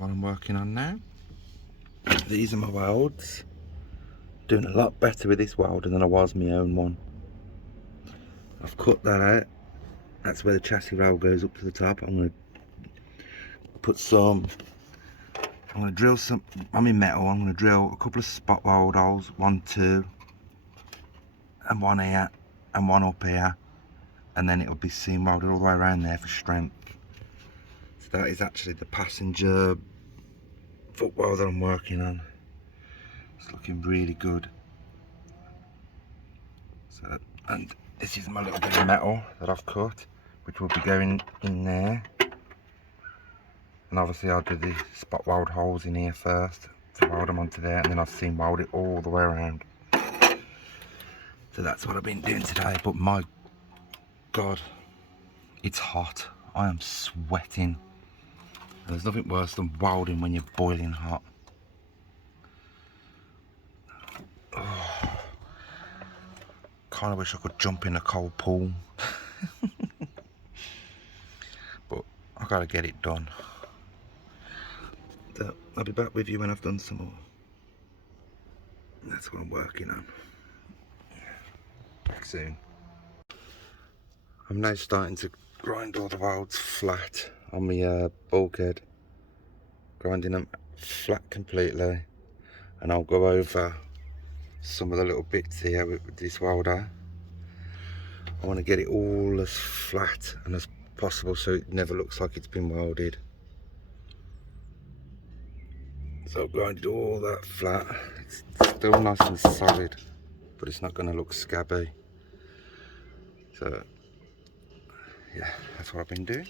what I'm working on now. These are my welds. Doing a lot better with this welder than I was my own one. I've cut that out. That's where the chassis rail goes up to the top. I'm going to drill some, I'm in metal, I'm going to drill a couple of spot weld holes, 1, 2, and 1 here, and 1 up here, and then it'll be seam welded all the way around there for strength. So that is actually the passenger footwell that I'm working on. It's looking really good. So, and this is my little bit of metal that I've cut, which will be going in there. And obviously I'll do the spot weld holes in here first to weld them onto there, and then I'll seam weld it all the way around. So that's what I've been doing today. But my God, it's hot. I am sweating. And there's nothing worse than welding when you're boiling hot. Oh, kind of wish I could jump in a cold pool. But I gotta get it done. So I'll be back with you when I've done some more. That's what I'm working on. Back soon. I'm now starting to grind all the welds flat on my bulkhead. Grinding them flat completely. And I'll go over some of the little bits here with this welder. I want to get it all as flat and as possible so it never looks like it's been welded. So I've grinded all that flat. It's still nice and solid, but it's not going to look scabby. So yeah, that's what I've been doing.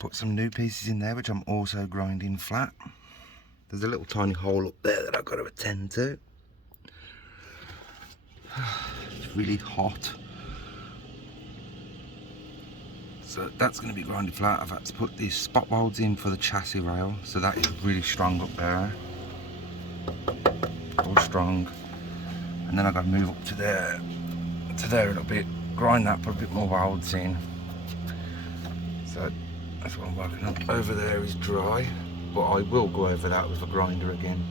Put some new pieces in there, which I'm also grinding flat. There's a little tiny hole up there that I've got to attend to. It's really hot. So that's going to be grinded flat. I've had to put these spot welds in for the chassis rail, so that is really strong up there. All strong. And then I've got to move up to there a little bit, grind that, put a bit more welds in. So that's what I'm working on. Over there is dry, but I will go over that with a grinder again.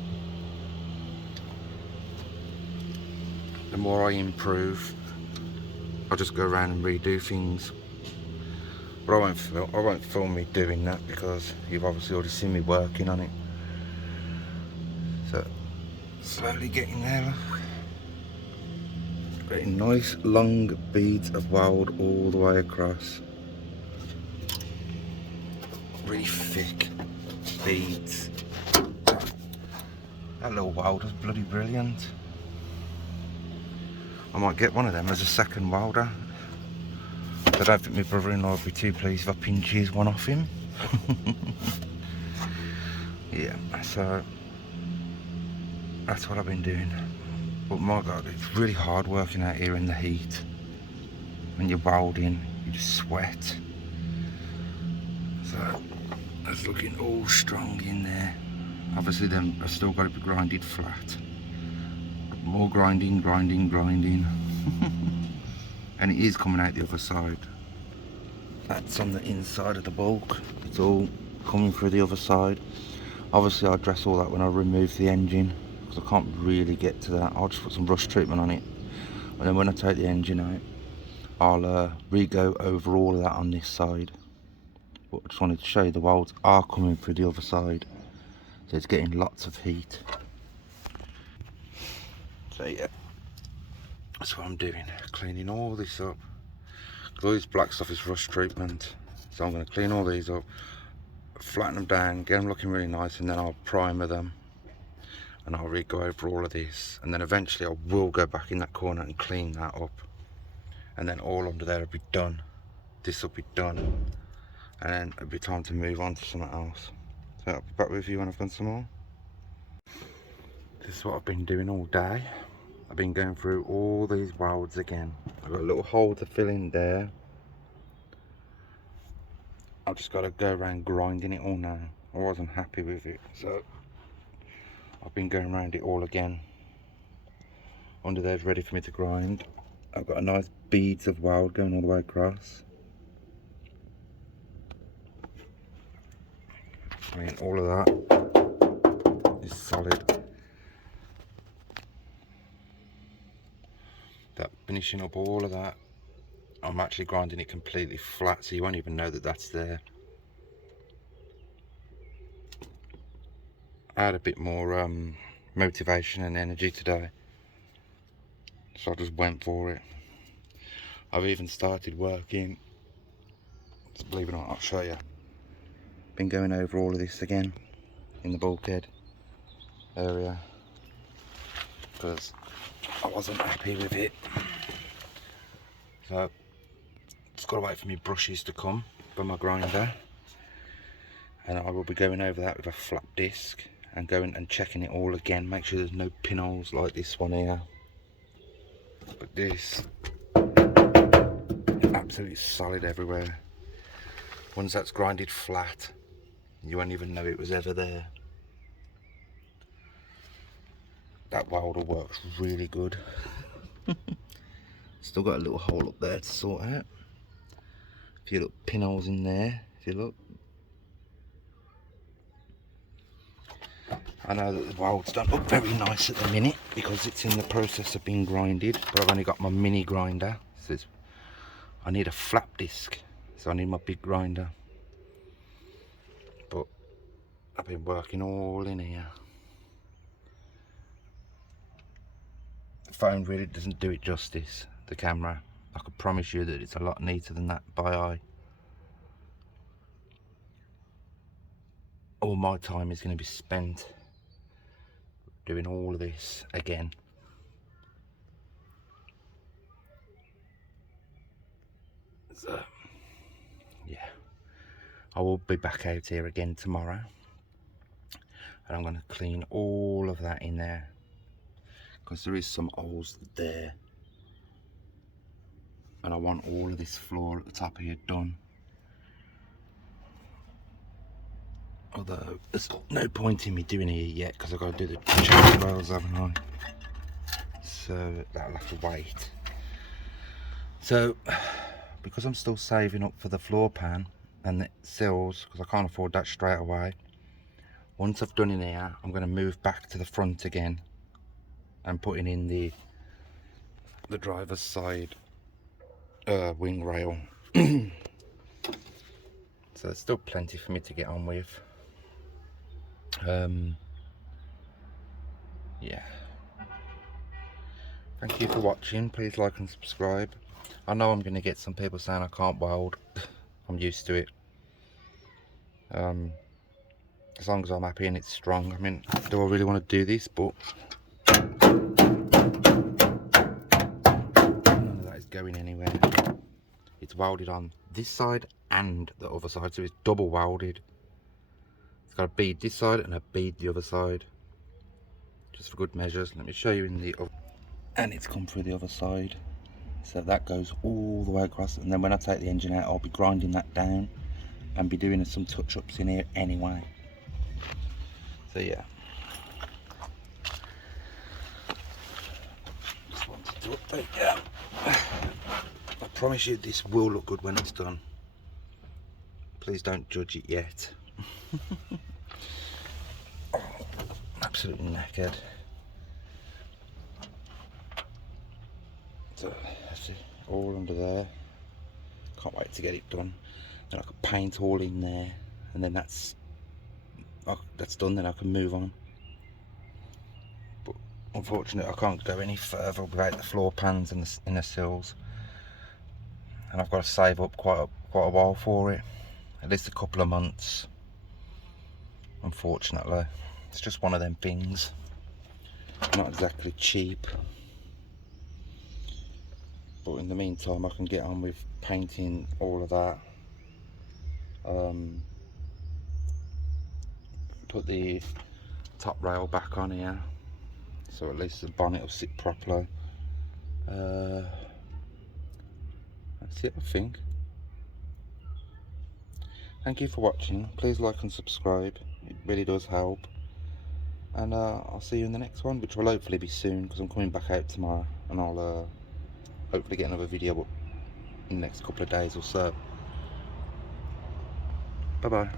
The more I improve, I'll just go around and redo things. But I won't film me doing that because you've obviously already seen me working on it. So slowly getting there, look. Getting nice long beads of weld all the way across. Really thick beads. That little welder's bloody brilliant. I might get one of them as a second welder. I don't think my brother-in-law would be too pleased if I pinches one off him. Yeah, so that's what I've been doing. But my God, it's really hard working out here in the heat. When you're welding, you just sweat. So that's looking all strong in there. Obviously then I've still got to be grinded flat. More grinding. And it is coming out the other side. That's on the inside of the bulk. It's all coming through the other side. Obviously I'll address all that when I remove the engine, because I can't really get to that. I'll just put some rust treatment on it, and then when I take the engine out, I'll re-go over all of that on this side. But I just wanted to show you the welds are coming through the other side, so it's getting lots of heat. So yeah, that's what I'm doing, cleaning all this up. All this black stuff is rust treatment, so I'm going to clean all these up, flatten them down, get them looking really nice, and then I'll primer them, and I'll re-go over all of this, and then eventually I will go back in that corner and clean that up, and then all under there will be done. This will be done, and then it'll be time to move on to something else. So I'll be back with you when I've done some more. This is what I've been doing all day. I've been going through all these welds again. I've got a little hole to fill in there. I've just got to go around grinding it all now. I wasn't happy with it, so I've been going around it all again. Under there's ready for me to grind. I've got a nice beads of weld going all the way across. I mean, all of that is solid. That finishing up all of that, I'm actually grinding it completely flat, so you won't even know that that's there. I had a bit more motivation and energy today, so I just went for it. I've even started working, believe it or not, I'll show you. Been going over all of this again in the bulkhead area because I wasn't happy with it. So just gotta wait for my brushes to come for my grinder, and I will be going over that with a flat disc and going and checking it all again, make sure there's no pinholes like this one here. But this, absolutely solid everywhere. Once that's grinded flat, you won't even know it was ever there. That welder works really good. Still got a little hole up there to sort out. A few little pinholes in there, if you look. I know that the welds don't look very nice at the minute because it's in the process of being grinded, but I've only got my mini grinder. So I need a flap disc, so I need my big grinder. But I've been working all in here. The phone really doesn't do it justice, the camera. I can promise you that it's a lot neater than that by eye. All my time is going to be spent doing all of this again. So, yeah, I will be back out here again tomorrow, and I'm going to clean all of that in there because there is some holes there, and I want all of this floor at the top here done. Although there's no point in me doing it yet because I've got to do the channel rails, haven't I? So that'll have to wait. So because I'm still saving up for the floor pan and the sills, because I can't afford that straight away, once I've done in here, I'm going to move back to the front again and putting in the driver's side wing rail. So there's still plenty for me to get on with. Yeah, thank you for watching. Please like and subscribe. I know I'm going to get some people saying I can't weld. I'm used to it. As long as I'm happy and it's strong. I mean, do I really want to do this? But none of that is going anywhere. It's welded on this side and the other side, so it's double welded. It's got a bead this side and a bead the other side, just for good measures. Let me show you in the other. And it's come through the other side, so that goes all the way across, and then when I take the engine out, I'll be grinding that down and be doing some touch-ups in here anyway. So yeah, just wanted to update you. I promise you this will look good when it's done. Please don't judge it yet. Oh, absolutely knackered. So that's it, all under there. Can't wait to get it done. Then I can paint all in there, and then that's done. Then I can move on. But unfortunately, I can't go any further without the floor pans and the inner sills, and I've got to save up quite a while for it, at least a couple of months. Unfortunately, it's just one of them things. Not exactly cheap. But in the meantime, I can get on with painting all of that. Put the top rail back on here, so at least the bonnet will sit properly. That's it, I think. Thank you for watching. Please like and subscribe. It really does help. And I'll see you in the next one, which will hopefully be soon, because I'm coming back out tomorrow, and I'll hopefully get another video up in the next couple of days or so. Bye bye.